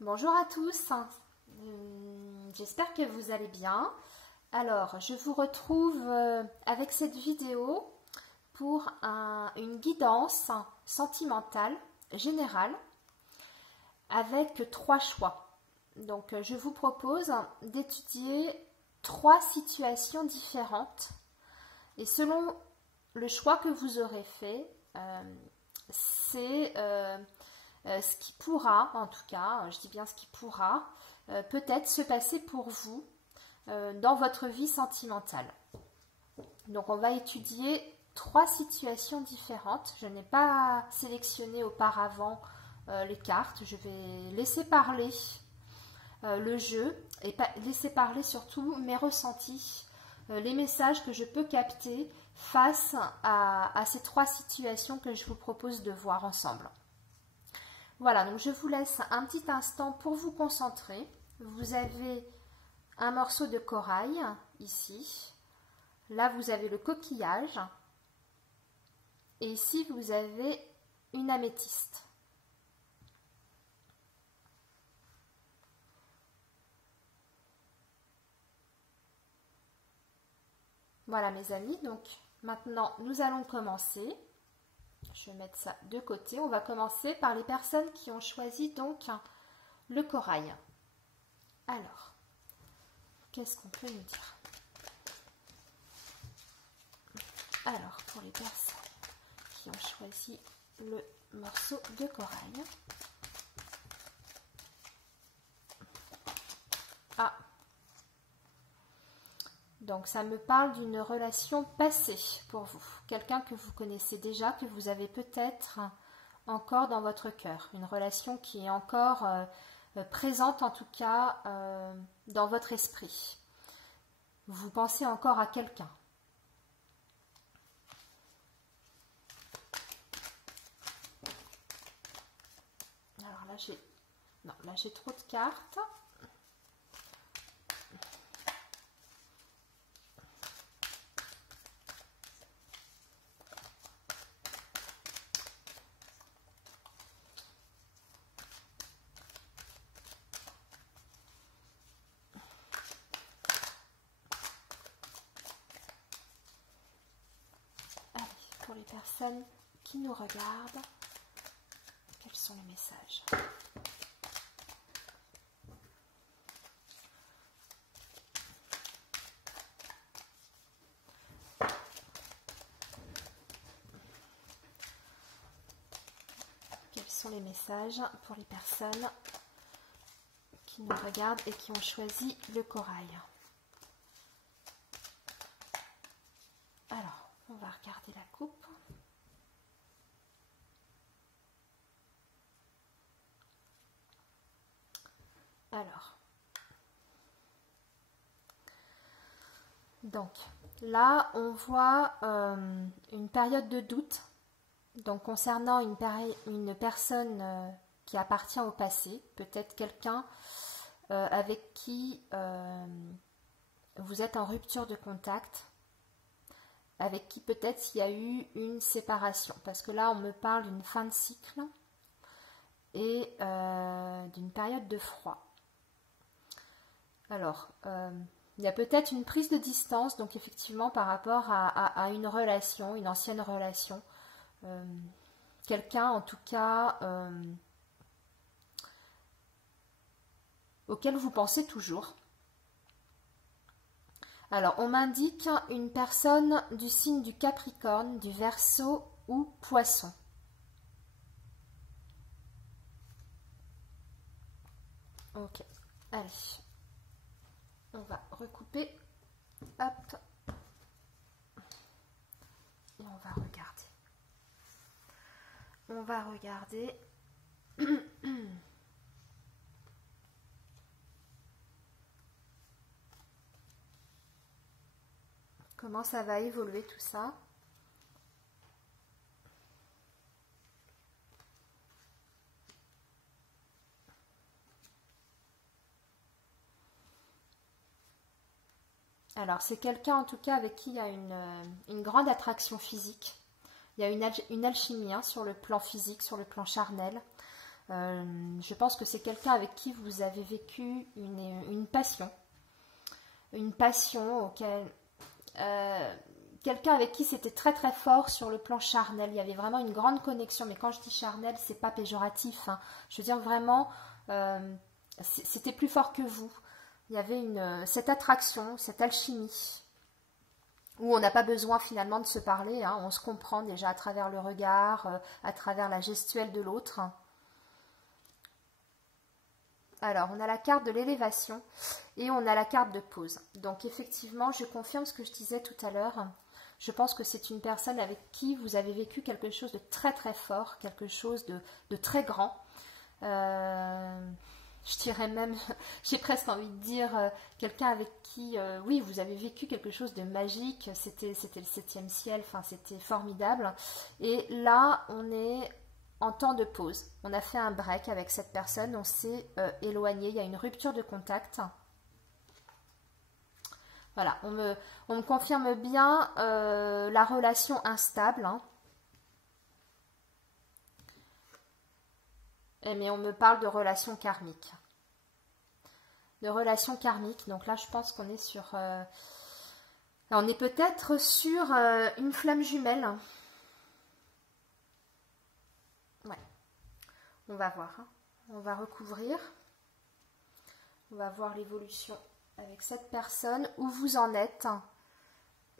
Bonjour à tous, j'espère que vous allez bien. Alors, je vous retrouve avec cette vidéo pour une guidance sentimentale générale avec 3 choix. Donc, je vous propose d'étudier 3 situations différentes et selon le choix que vous aurez fait, c'est ce qui pourra, en tout cas, je dis bien ce qui pourra, peut-être se passer pour vous dans votre vie sentimentale. Donc on va étudier 3 situations différentes. Je n'ai pas sélectionné auparavant les cartes. Je vais laisser parler le jeu et laisser parler surtout mes ressentis, les messages que je peux capter face à ces 3 situations que je vous propose de voir ensemble. Voilà, donc je vous laisse un petit instant pour vous concentrer. Vous avez un morceau de corail ici. Là, vous avez le coquillage. Et ici, vous avez une améthyste. Voilà mes amis, donc maintenant nous allons commencer. Je vais mettre ça de côté. On va commencer par les personnes qui ont choisi donc le corail. Alors, qu'est-ce qu'on peut nous dire? Alors, pour les personnes qui ont choisi le morceau de corail. Ah! Donc, ça me parle d'une relation passée pour vous. Quelqu'un que vous connaissez déjà, que vous avez peut-être encore dans votre cœur. Une relation qui est encore présente, en tout cas, dans votre esprit. Vous pensez encore à quelqu'un. Alors là, j'ai trop de cartes. Pour les personnes qui nous regardent, quels sont les messages? Quels sont les messages pour les personnes qui nous regardent et qui ont choisi le corail? Alors, on va regarder la coupe. Alors, donc là, on voit une période de doute. Donc, concernant une personne qui appartient au passé, peut-être quelqu'un avec qui vous êtes en rupture de contact, avec qui peut-être il y a eu une séparation. Parce que là, on me parle d'une fin de cycle et d'une période de froid. Alors, il y a peut-être une prise de distance, donc effectivement par rapport à une relation, une ancienne relation. Quelqu'un en tout cas auquel vous pensez toujours. Alors, on m'indique une personne du signe du Capricorne, du Verseau ou Poisson. Ok, allez. On va recouper. Hop. Et on va regarder. On va regarder. Comment ça va évoluer tout ça? Alors, c'est quelqu'un en tout cas avec qui il y a une grande attraction physique. Il y a une alchimie hein, sur le plan physique, sur le plan charnel. Je pense que c'est quelqu'un avec qui vous avez vécu une passion. Une passion auquel... quelqu'un avec qui c'était très très fort sur le plan charnel. Il y avait vraiment une grande connexion. Mais quand je dis charnel, c'est pas péjoratif. Hein. Je veux dire vraiment, c'était plus fort que vous. Il y avait cette attraction, cette alchimie, où on n'a pas besoin finalement de se parler. Hein. On se comprend déjà à travers le regard, à travers la gestuelle de l'autre. Alors, on a la carte de l'élévation et on a la carte de pause. Donc, effectivement, je confirme ce que je disais tout à l'heure. Je pense que c'est une personne avec qui vous avez vécu quelque chose de très très fort, quelque chose de très grand. Je dirais même, j'ai presque envie de dire, quelqu'un avec qui, oui, vous avez vécu quelque chose de magique. C'était le 7e ciel, enfin, c'était formidable. Et là, on est en temps de pause. On a fait un break avec cette personne, on s'est éloigné, il y a une rupture de contact. Voilà, on me confirme bien la relation instable. Hein. Mais on me parle de relation karmique. De relation karmique, donc là je pense qu'on est sur... on est peut-être sur une flamme jumelle. Ouais. On va voir, hein. On va recouvrir, on va voir l'évolution avec cette personne, où vous en êtes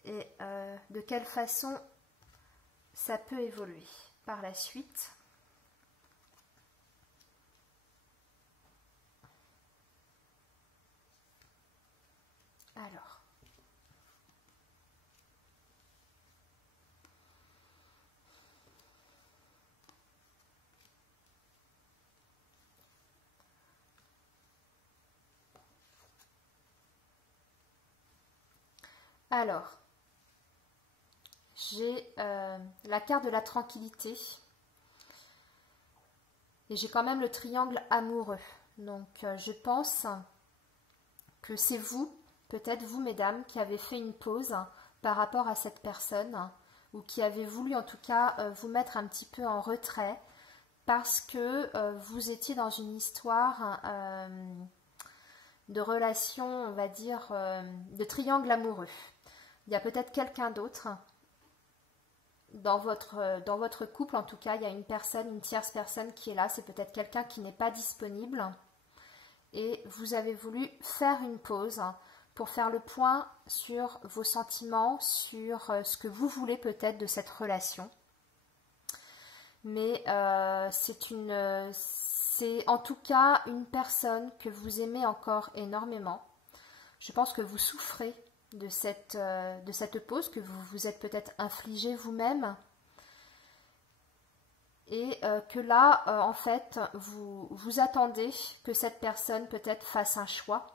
et de quelle façon ça peut évoluer par la suite. Alors, j'ai la carte de la tranquillité et j'ai quand même le triangle amoureux. Donc, je pense que c'est vous, peut-être vous, mesdames, qui avez fait une pause par rapport à cette personne ou qui avez voulu en tout cas vous mettre un petit peu en retrait parce que vous étiez dans une histoire de relation, on va dire, de triangle amoureux. Il y a peut-être quelqu'un d'autre dans votre couple, en tout cas, il y a une personne, une tierce personne qui est là, c'est peut-être quelqu'un qui n'est pas disponible et vous avez voulu faire une pause pour faire le point sur vos sentiments, sur ce que vous voulez peut-être de cette relation. Mais c'est en tout cas une personne que vous aimez encore énormément. Je pense que vous souffrez de cette pause que vous vous êtes peut-être infligée vous-même et que là, en fait, vous attendez que cette personne peut-être fasse un choix,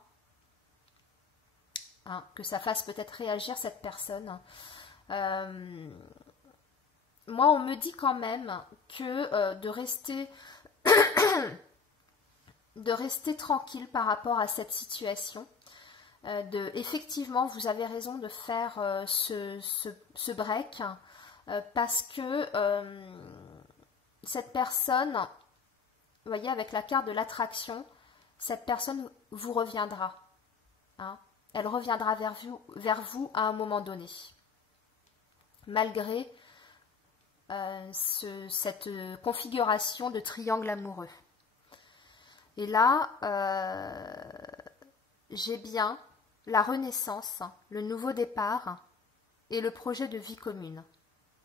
hein, que ça fasse peut-être réagir cette personne. Moi, on me dit quand même que de rester tranquille par rapport à cette situation. Effectivement, vous avez raison de faire ce break parce que cette personne, vous voyez, avec la carte de l'attraction, cette personne vous reviendra. Hein, elle reviendra vers vous à un moment donné. Malgré cette configuration de triangle amoureux. Et là, j'ai bien la renaissance, le nouveau départ et le projet de vie commune.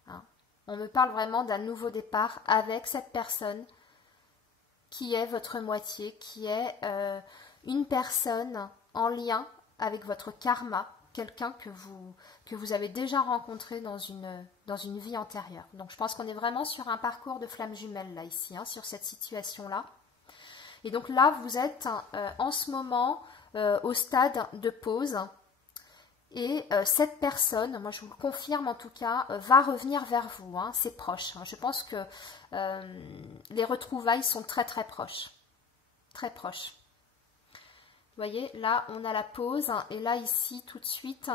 Hein. On me parle vraiment d'un nouveau départ avec cette personne qui est votre moitié, qui est une personne en lien avec votre karma, quelqu'un que vous avez déjà rencontré dans une vie antérieure. Donc je pense qu'on est vraiment sur un parcours de flamme jumelle là, ici, hein, sur cette situation-là. Et donc là, vous êtes en ce moment au stade de pause et cette personne, moi je vous le confirme en tout cas, va revenir vers vous, hein, c'est proche. Hein. Je pense que les retrouvailles sont très très proches. Très proches. Vous voyez, là on a la pause et là ici tout de suite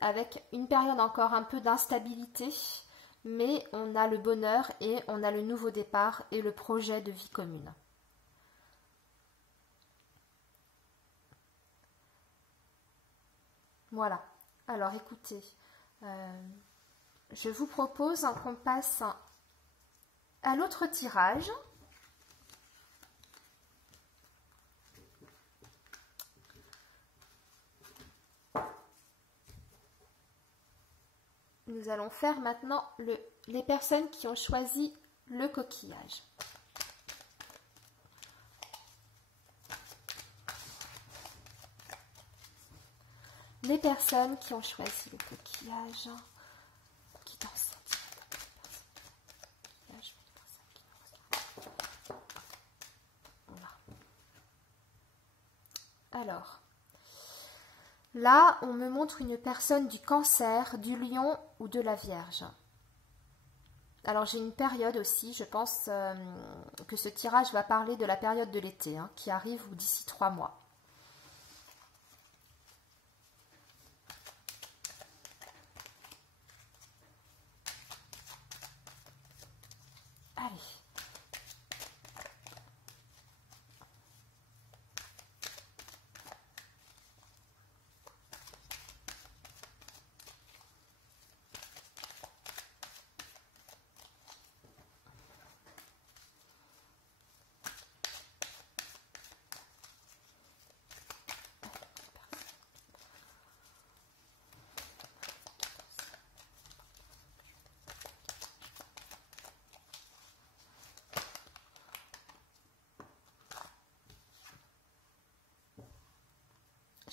avec une période encore un peu d'instabilité mais on a le bonheur et on a le nouveau départ et le projet de vie commune. Voilà. Alors écoutez, je vous propose qu'on passe à l'autre tirage. Nous allons faire maintenant les personnes qui ont choisi le coquillage. Les personnes qui ont choisi le coquillage, qui dansent. Voilà. Alors, là, on me montre une personne du Cancer, du Lion ou de la Vierge. Alors, j'ai une période aussi, je pense que ce tirage va parler de la période de l'été, hein, qui arrive ou d'ici 3 mois. Allez.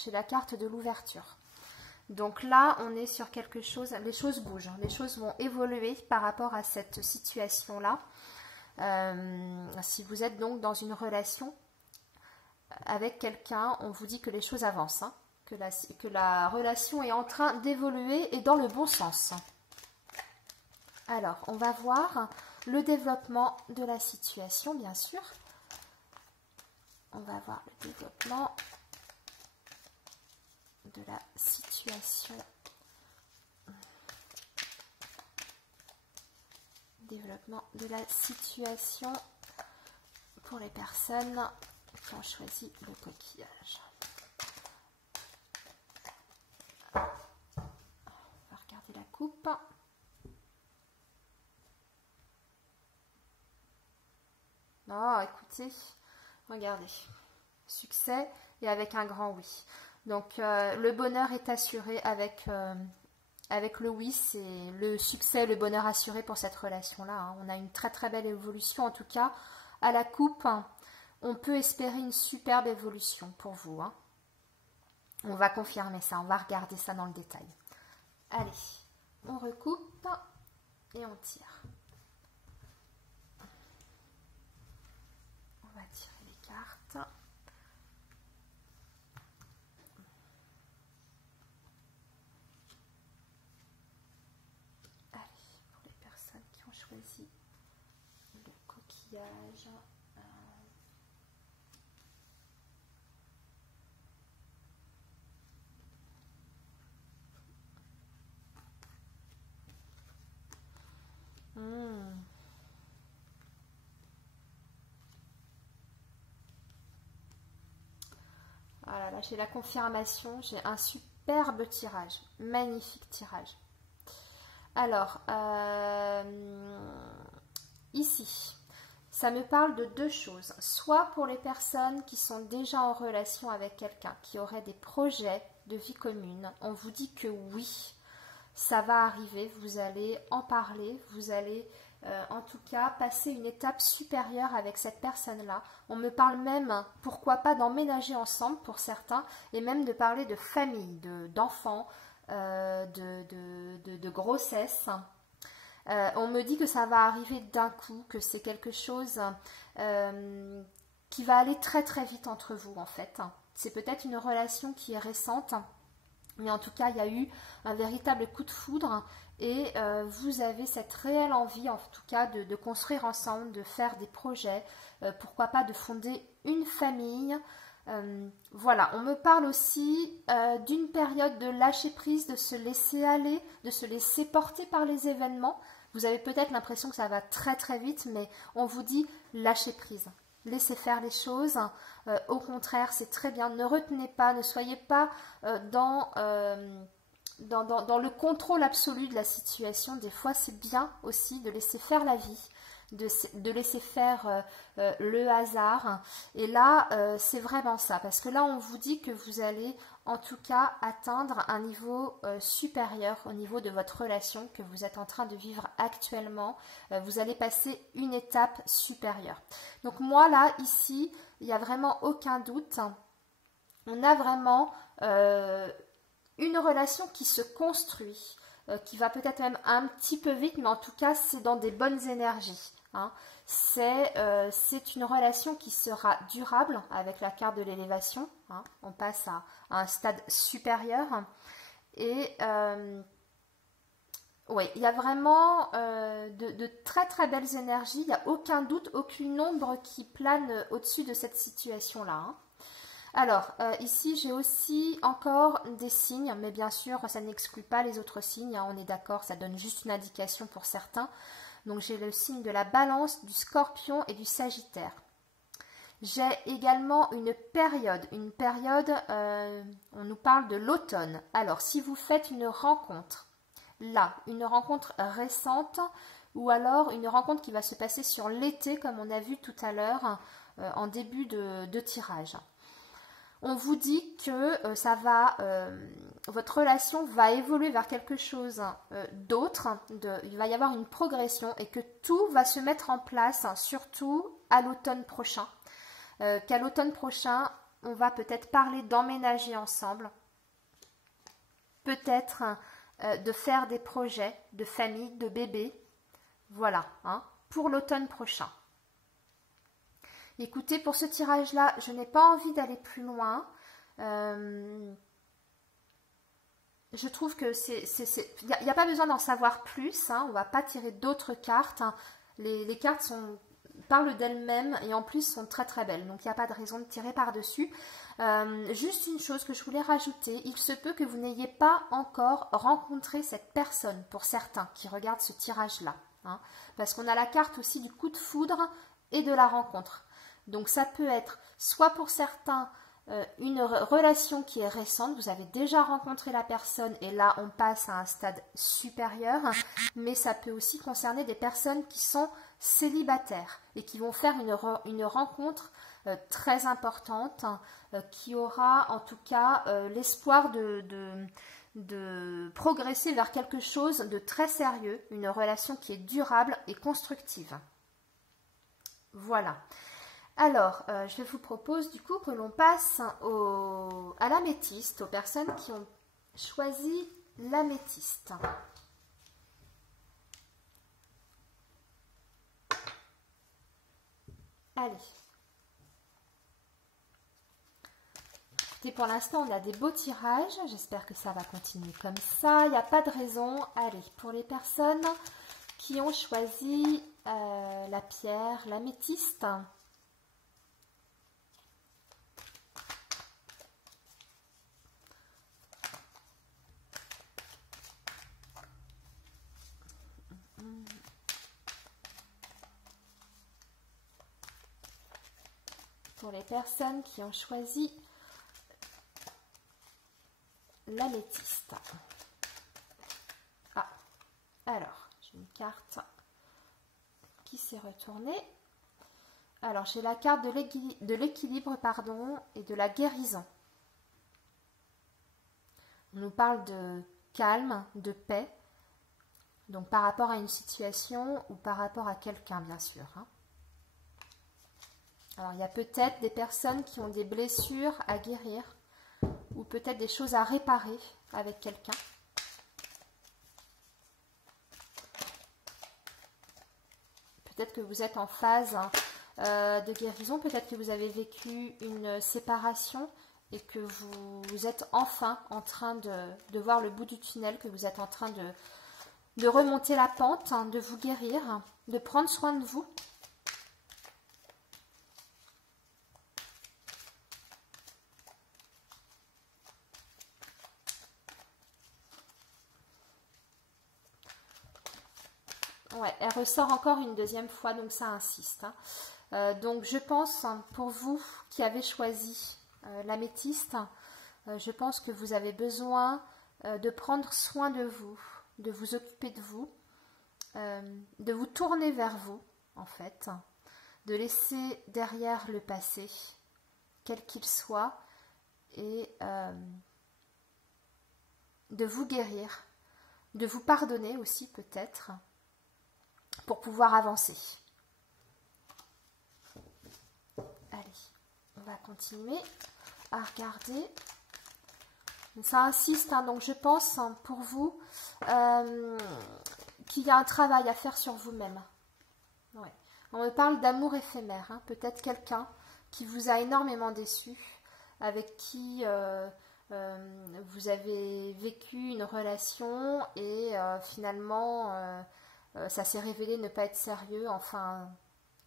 J'ai la carte de l'ouverture. Donc là, on est sur quelque chose, les choses bougent, les choses vont évoluer par rapport à cette situation-là. Si vous êtes donc dans une relation avec quelqu'un, on vous dit que les choses avancent, hein, que la relation est en train d'évoluer et dans le bon sens. Alors, on va voir le développement de la situation, bien sûr. On va voir le développement de la situation. Développement de la situation pour les personnes qui ont choisi le coquillage. On va regarder la coupe. Oh, écoutez, regardez. Succès et avec un grand oui. Donc, le bonheur est assuré avec le oui, c'est le succès, le bonheur assuré pour cette relation-là. Hein. On a une très très belle évolution, en tout cas, à la coupe. On peut espérer une superbe évolution pour vous. Hein. On va confirmer ça, on va regarder ça dans le détail. Allez, on recoupe et on tire. On va tirer les cartes. Choisi le coquillage. Voilà, là j'ai la confirmation, j'ai un superbe tirage, magnifique tirage. Alors, ici, ça me parle de deux choses. Soit pour les personnes qui sont déjà en relation avec quelqu'un, qui auraient des projets de vie commune, on vous dit que oui, ça va arriver, vous allez en parler, vous allez en tout cas passer une étape supérieure avec cette personne-là. On me parle même, pourquoi pas, d'emménager ensemble pour certains, et même de parler de famille, d'enfants, de grossesse. On me dit que ça va arriver d'un coup, que c'est quelque chose qui va aller très très vite entre vous en fait. C'est peut-être une relation qui est récente, mais en tout cas il y a eu un véritable coup de foudre et vous avez cette réelle envie en tout cas de construire ensemble, de faire des projets, pourquoi pas de fonder une famille. Voilà, on me parle aussi d'une période de lâcher prise, de se laisser aller, de se laisser porter par les événements, Vous avez peut-être l'impression que ça va très très vite, mais on vous dit lâchez prise. Laissez faire les choses. Au contraire, c'est très bien. Ne retenez pas, ne soyez pas dans le contrôle absolu de la situation. Des fois, c'est bien aussi de laisser faire la vie, de laisser faire le hasard. Et là, c'est vraiment ça. Parce que là, on vous dit que vous allez en tout cas atteindre un niveau supérieur au niveau de votre relation que vous êtes en train de vivre actuellement. Vous allez passer une étape supérieure. Donc moi, là, ici, il n'y a vraiment aucun doute. On a vraiment une relation qui se construit, qui va peut-être même un petit peu vite, mais en tout cas, c'est dans des bonnes énergies. Hein. C'est une relation qui sera durable avec la carte de l'élévation. Hein. On passe à un stade supérieur. Et oui, il y a vraiment de très très belles énergies. Il n'y a aucun doute, aucune ombre qui plane au-dessus de cette situation-là. Hein. Alors, ici, j'ai aussi encore des signes, mais bien sûr, ça n'exclut pas les autres signes, hein, on est d'accord, ça donne juste une indication pour certains. Donc, j'ai le signe de la Balance, du Scorpion et du Sagittaire. J'ai également une période, on nous parle de l'automne. Alors, si vous faites une rencontre, là, une rencontre récente, ou alors une rencontre qui va se passer sur l'été, comme on a vu tout à l'heure, en début de tirage. On vous dit que votre relation va évoluer vers quelque chose d'autre, il va y avoir une progression et que tout va se mettre en place, surtout à l'automne prochain. Qu'à l'automne prochain, on va peut-être parler d'emménager ensemble, peut-être de faire des projets de famille, de bébé, voilà, hein, pour l'automne prochain. Écoutez, pour ce tirage-là, je n'ai pas envie d'aller plus loin. Je trouve que il n'y a pas besoin d'en savoir plus. Hein, on ne va pas tirer d'autres cartes. Hein. Les cartes parlent d'elles-mêmes et en plus sont très très belles. Donc il n'y a pas de raison de tirer par-dessus. Juste une chose que je voulais rajouter. Il se peut que vous n'ayez pas encore rencontré cette personne pour certains qui regardent ce tirage-là. Hein, parce qu'on a la carte aussi du coup de foudre et de la rencontre. Donc ça peut être soit pour certains une relation qui est récente, vous avez déjà rencontré la personne et là on passe à un stade supérieur, mais ça peut aussi concerner des personnes qui sont célibataires et qui vont faire une rencontre très importante qui aura en tout cas l'espoir de progresser vers quelque chose de très sérieux, une relation qui est durable et constructive. Voilà. Alors, je vous propose du coup que l'on passe à l'améthyste, aux personnes qui ont choisi l'améthyste. Allez. Et pour l'instant, on a des beaux tirages. J'espère que ça va continuer comme ça. Il n'y a pas de raison. Allez, pour les personnes qui ont choisi la pierre, l'améthyste. Pour les personnes qui ont choisi l'améthyste. Ah, alors, j'ai une carte qui s'est retournée. Alors, j'ai la carte de l'équilibre, pardon, et de la guérison. On nous parle de calme, de paix, donc par rapport à une situation ou par rapport à quelqu'un, bien sûr. Hein. Alors, il y a peut-être des personnes qui ont des blessures à guérir ou peut-être des choses à réparer avec quelqu'un. Peut-être que vous êtes en phase de guérison, peut-être que vous avez vécu une séparation et que vous êtes enfin en train de voir le bout du tunnel, que vous êtes en train de remonter la pente, de vous guérir, de prendre soin de vous. Ouais, elle ressort encore une deuxième fois, donc ça insiste. Hein. Donc je pense, pour vous qui avez choisi l'améthyste, je pense que vous avez besoin de prendre soin de vous occuper de vous tourner vers vous, en fait, de laisser derrière le passé, quel qu'il soit, et de vous guérir, de vous pardonner aussi peut-être, pour pouvoir avancer. Allez, on va continuer à regarder. Ça insiste, hein, donc je pense pour vous qu'il y a un travail à faire sur vous-même. Ouais. On me parle d'amour éphémère, hein, peut-être quelqu'un qui vous a énormément déçu, avec qui vous avez vécu une relation et finalement ça s'est révélé ne pas être sérieux. Enfin,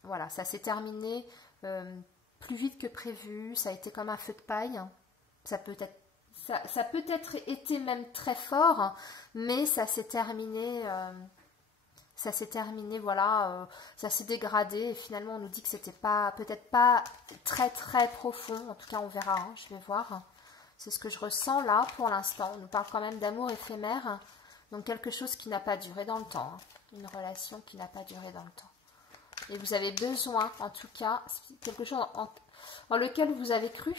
voilà, ça s'est terminé plus vite que prévu, ça a été comme un feu de paille. Ça peut être été même très fort, mais ça s'est terminé, voilà, ça s'est dégradé et finalement on nous dit que c'était peut-être pas très très profond. En tout cas, on verra, hein, je vais voir. C'est ce que je ressens là pour l'instant. On nous parle quand même d'amour éphémère, donc quelque chose qui n'a pas duré dans le temps, hein. Une relation qui n'a pas duré dans le temps. Et vous avez besoin, en tout cas, quelque chose en lequel vous avez cru.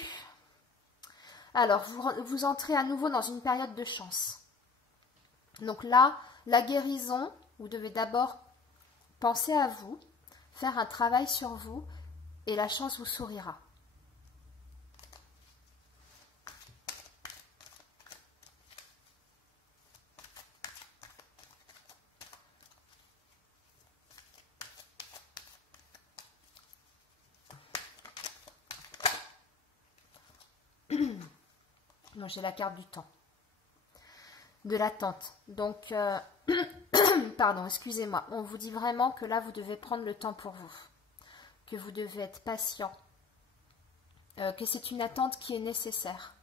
Alors, vous entrez à nouveau dans une période de chance. Donc là, la guérison, vous devez d'abord penser à vous, faire un travail sur vous, et la chance vous sourira. Moi, j'ai la carte du temps, de l'attente. Donc, pardon, excusez-moi. On vous dit vraiment que là, vous devez prendre le temps pour vous, que vous devez être patient, que c'est une attente qui est nécessaire,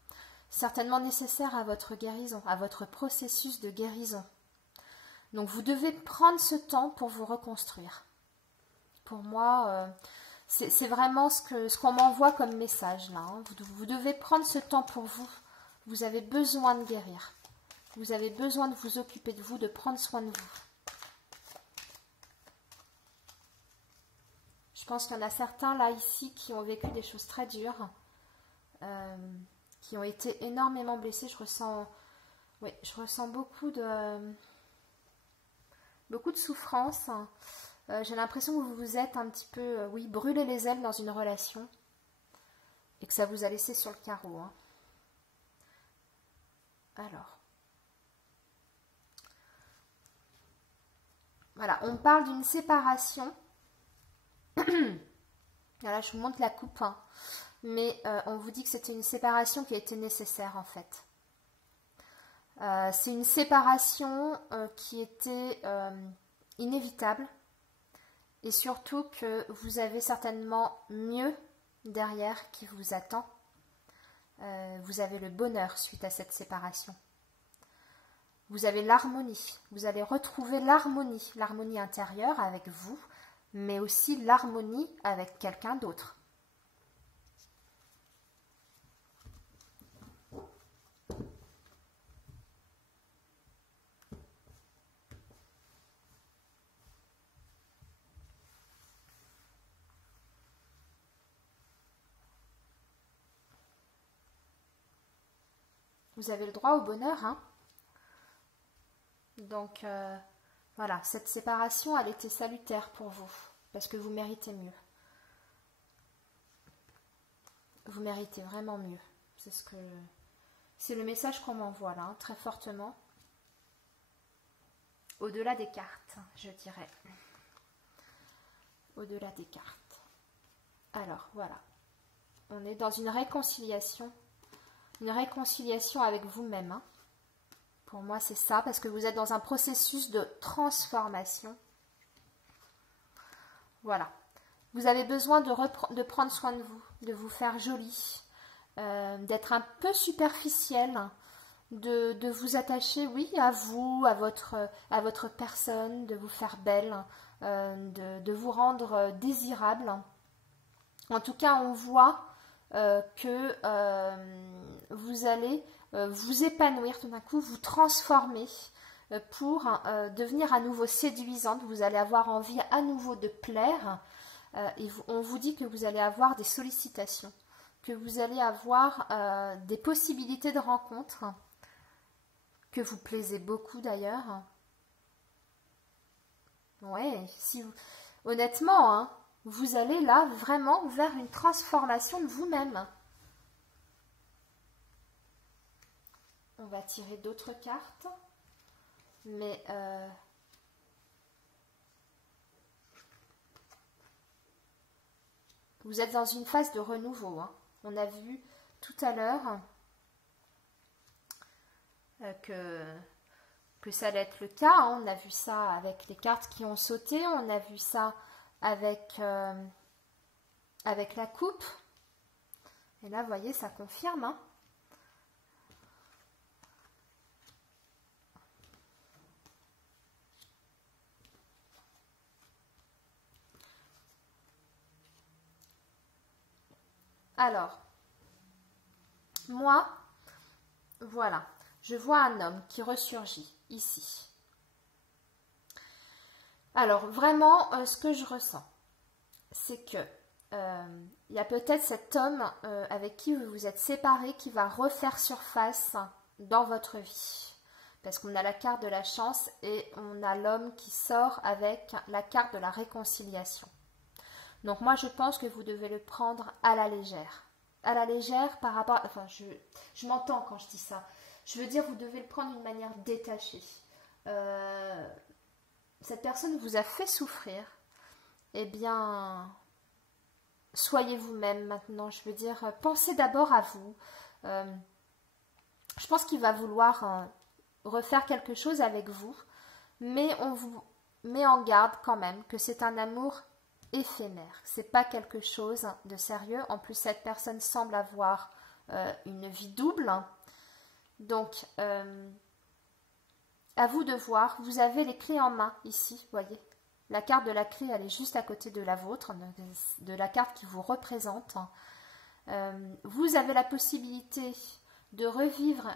certainement nécessaire à votre guérison, à votre processus de guérison. Donc, vous devez prendre ce temps pour vous reconstruire. Pour moi, c'est vraiment ce qu'on m'envoie comme message là. Hein. Vous devez prendre ce temps pour vous. Vous avez besoin de guérir. Vous avez besoin de vous occuper de vous, de prendre soin de vous. Je pense qu'il y en a certains là ici qui ont vécu des choses très dures, qui ont été énormément blessés. Je ressens beaucoup de souffrance. J'ai l'impression que vous vous êtes un petit peu, brûlé les ailes dans une relation et que ça vous a laissé sur le carreau. Hein. Alors, voilà, on parle d'une séparation. Là, je vous montre la coupe, hein. Mais on vous dit que c'était une séparation qui a été nécessaire en fait. C'est une séparation qui était inévitable et surtout que vous avez certainement mieux derrière qui vous attend. Vous avez le bonheur suite à cette séparation. Vous avez l'harmonie. Vous allez retrouver l'harmonie intérieure avec vous, mais aussi l'harmonie avec quelqu'un d'autre. Vous avez le droit au bonheur, hein. Donc, voilà, cette séparation, elle était salutaire pour vous, parce que vous méritez mieux. Vous méritez vraiment mieux. C'est le message qu'on m'envoie là, hein, très fortement. Au-delà des cartes, je dirais. Au-delà des cartes. Alors, voilà. On est dans une réconciliation. Une réconciliation avec vous-même, hein. Pour moi, c'est ça, parce que vous êtes dans un processus de transformation. Voilà. Vous avez besoin de prendre soin de vous faire joli, d'être un peu superficiel, de vous attacher, oui, à vous, à votre personne, de vous faire belle, de vous rendre désirable. En tout cas, on voit que vous allez vous épanouir tout d'un coup, vous transformer pour devenir à nouveau séduisante. Vous allez avoir envie à nouveau de plaire et on vous dit que vous allez avoir des sollicitations, que vous allez avoir des possibilités de rencontres, que vous plaisez beaucoup d'ailleurs. Ouais, si vous... honnêtement, hein, vous allez là vraiment vers une transformation de vous-même. On va tirer d'autres cartes. Mais vous êtes dans une phase de renouveau. Hein. On a vu tout à l'heure que ça allait être le cas. Hein. On a vu ça avec les cartes qui ont sauté. On a vu ça avec la coupe. Et là, vous voyez, ça confirme. Hein. Alors, moi, voilà, je vois un homme qui ressurgit ici. Alors, vraiment, ce que je ressens, c'est que il y a peut-être cet homme avec qui vous vous êtes séparés qui va refaire surface dans votre vie. Parce qu'on a la carte de la chance et on a l'homme qui sort avec la carte de la réconciliation. Donc moi, je pense que vous devez le prendre à la légère. À la légère par rapport... Enfin, je m'entends quand je dis ça. Je veux dire, vous devez le prendre d'une manière détachée. Cette personne vous a fait souffrir. Eh bien, soyez vous-même maintenant. Je veux dire, pensez d'abord à vous. Je pense qu'il va vouloir refaire quelque chose avec vous. Mais on vous met en garde quand même que c'est un amour éphémère. C'est pas quelque chose de sérieux. En plus, cette personne semble avoir une vie double. Donc, à vous de voir. Vous avez les clés en main ici, vous voyez. La carte de la clé, elle est juste à côté de la vôtre, de la carte qui vous représente. Vous avez la possibilité de revivre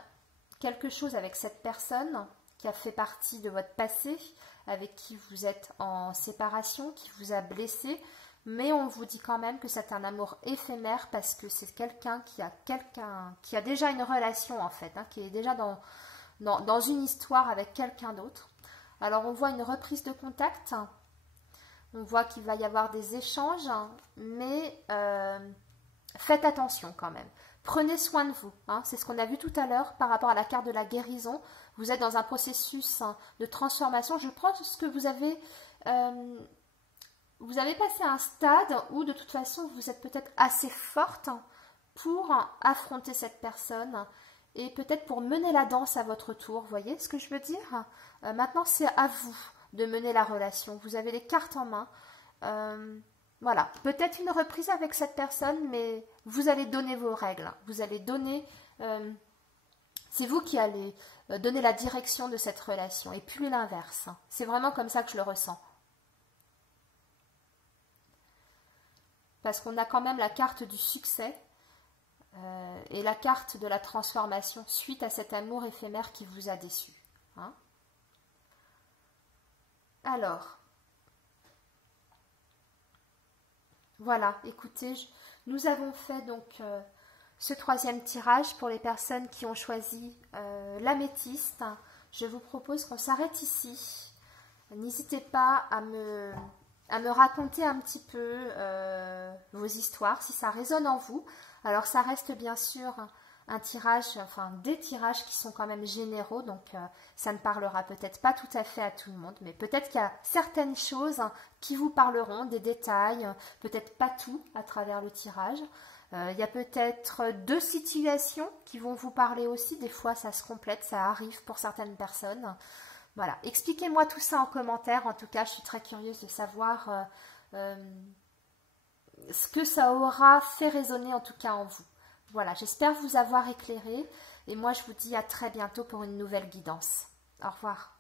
quelque chose avec cette personne qui a fait partie de votre passé, avec qui vous êtes en séparation, qui vous a blessé, mais on vous dit quand même que c'est un amour éphémère parce que c'est quelqu'un qui a déjà une relation en fait, hein, qui est déjà dans une histoire avec quelqu'un d'autre. Alors on voit une reprise de contact, on voit qu'il va y avoir des échanges, mais faites attention quand même. Prenez soin de vous, hein. C'est ce qu'on a vu tout à l'heure par rapport à la carte de la guérison. Vous êtes dans un processus de transformation. Je pense que vous avez passé un stade où de toute façon vous êtes peut-être assez forte pour affronter cette personne et peut-être pour mener la danse à votre tour. Vous voyez ce que je veux dire? Maintenant c'est à vous de mener la relation. Vous avez les cartes en main. Voilà, peut-être une reprise avec cette personne, mais vous allez donner vos règles. Vous allez donner... c'est vous qui allez donner la direction de cette relation, et plus l'inverse. C'est vraiment comme ça que je le ressens. Parce qu'on a quand même la carte du succès et la carte de la transformation suite à cet amour éphémère qui vous a déçu. Hein? Alors... Voilà, écoutez, nous avons fait donc ce troisième tirage pour les personnes qui ont choisi l'améthyste. Je vous propose qu'on s'arrête ici. N'hésitez pas à me raconter un petit peu vos histoires, si ça résonne en vous. Alors ça reste bien sûr un tirage, enfin des tirages qui sont quand même généraux, donc ça ne parlera peut-être pas tout à fait à tout le monde, mais peut-être qu'il y a certaines choses qui vous parleront, des détails, peut-être pas tout à travers le tirage. Il y a peut-être 2 situations qui vont vous parler aussi, des fois ça se complète, ça arrive pour certaines personnes. Voilà, expliquez-moi tout ça en commentaire, en tout cas je suis très curieuse de savoir ce que ça aura fait résonner en tout cas en vous. Voilà, j'espère vous avoir éclairé. Et moi, je vous dis à très bientôt pour une nouvelle guidance. Au revoir.